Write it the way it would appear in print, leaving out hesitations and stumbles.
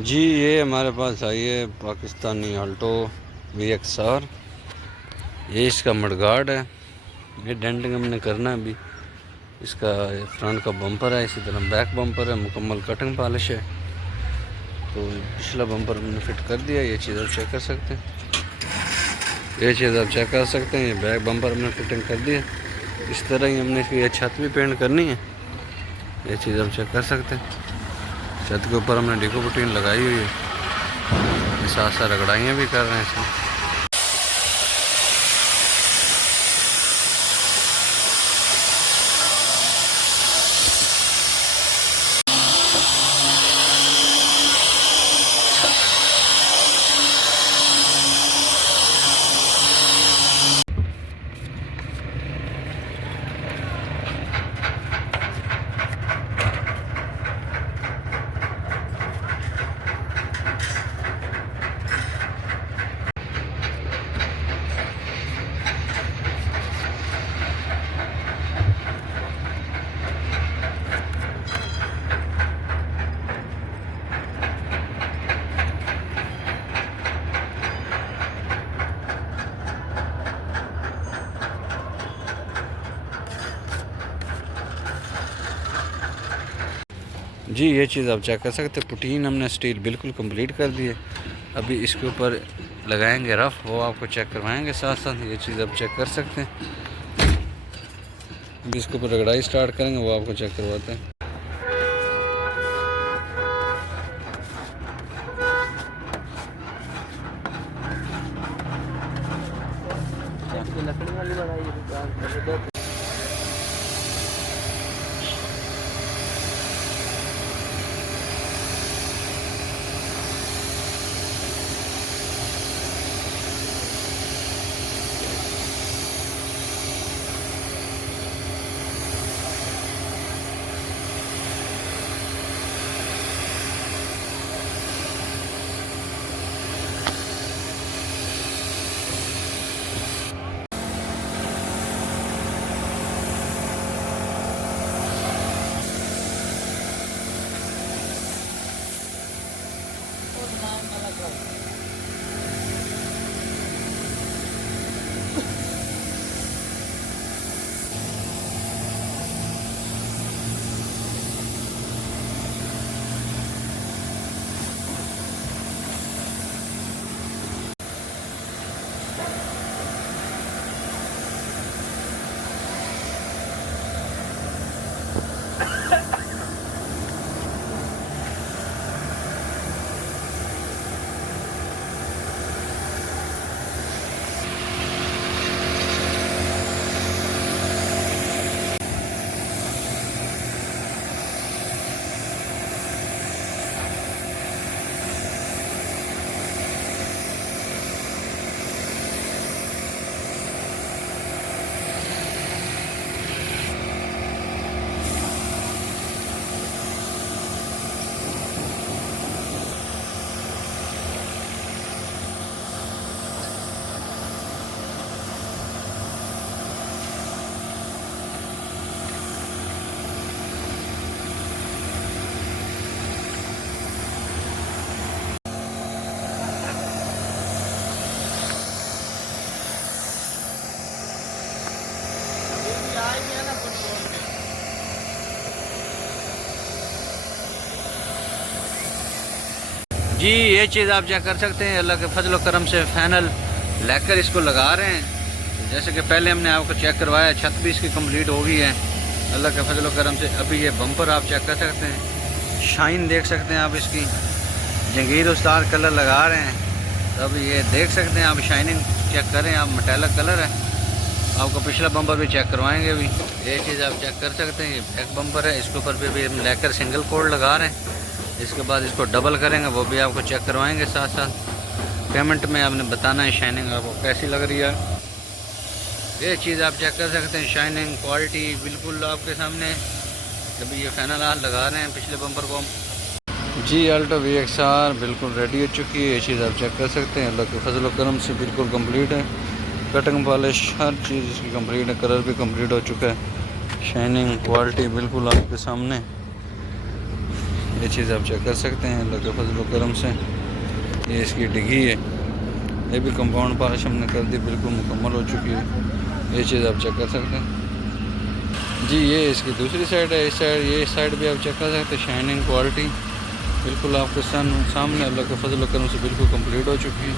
जी ये हमारे पास आई है पाकिस्तानी आल्टो VXR। ये इसका मडगार्ड है। ये डेंटिंग हमने करना है अभी। इसका फ्रंट का बम्पर है, इसी तरह बैक बम्पर है, मुकम्मल कटिंग पॉलिश है। तो पिछला बम्पर हमने फिट कर दिया। ये चीज़ आप चेक कर सकते हैं। ये चीज़ आप चेक कर सकते हैं। ये बैक बम्पर हमने फिटिंग कर दिया। इस तरह ही हमने इसकी छत भी पेंट करनी है। ये चीज़ आप चेक कर सकते हैं। छत के ऊपर हमने डिको पुटीन लगाई हुई है। साथ साथ रगड़ाइयाँ भी कर रहे हैं इसमें। जी ये चीज़ आप चेक कर सकते हैं। पुटीन हमने स्टील बिल्कुल कंप्लीट कर दी है। अभी इसके ऊपर लगाएंगे रफ, वो आपको चेक करवाएंगे साथ साथ। ये चीज़ आप चेक कर सकते हैं। अभी इसके ऊपर रगड़ाई स्टार्ट करेंगे, वो आपको चेक करवाते हैं। जी ये चीज़ आप चेक कर सकते हैं। अल्लाह के फजल करम से फाइनल लेकर इसको लगा रहे हैं। जैसे कि पहले हमने आपको चेक करवाया, छत भी इसकी कंप्लीट हो गई है अल्लाह के फजल करम से। अभी ये बम्पर आप चेक कर सकते हैं, शाइन देख सकते हैं आप इसकी। जंगीर उस्ताद कलर लगा रहे हैं, तो अभी ये देख सकते हैं आप, शाइनिंग चेक करें आप, मेटालिक कलर है। आपको पिछला बम्पर भी चेक करवाएंगे अभी। ये चीज़ आप चेक कर सकते हैं। ये बैक बम्पर है, इसके ऊपर भी हम लेकर सिंगल कोड लगा रहे हैं। इसके बाद इसको डबल करेंगे, वो भी आपको चेक करवाएंगे साथ साथ। पेमेंट में आपने बताना है शाइनिंग आपको कैसी लग रही है। ये चीज़ आप चेक कर सकते हैं, शाइनिंग क्वालिटी बिल्कुल आपके सामने। अभी ये फाइनल हाथ लगा रहे हैं पिछले बम्पर को हम। जी आल्टो VXR बिल्कुल रेडी हो चुकी है। ये चीज़ आप चेक कर सकते हैं। अल्लाह के फजल करम से बिल्कुल कंप्लीट है। कटिंग पॉलिश हर चीज़ इसकी कंप्लीट है। कलर भी कंप्लीट हो चुका है। शाइनिंग क्वालिटी बिल्कुल आपके सामने। ये चीज़ आप चेक कर सकते हैं अल्लाह के फजल करम से। ये इसकी डिग्गी है, ये भी कंपाउंड पॉलिश हमने कर दी, बिल्कुल मुकम्मल हो चुकी है। ये चीज़ आप चेक कर सकते हैं जी। ये इसकी दूसरी साइड है, इस साइड ये साइड भी आप चेक कर सकते हैं। शाइनिंग क्वालिटी बिल्कुल आपके सामने अल्लाह के फजल करम से बिल्कुल कंप्लीट हो चुकी है।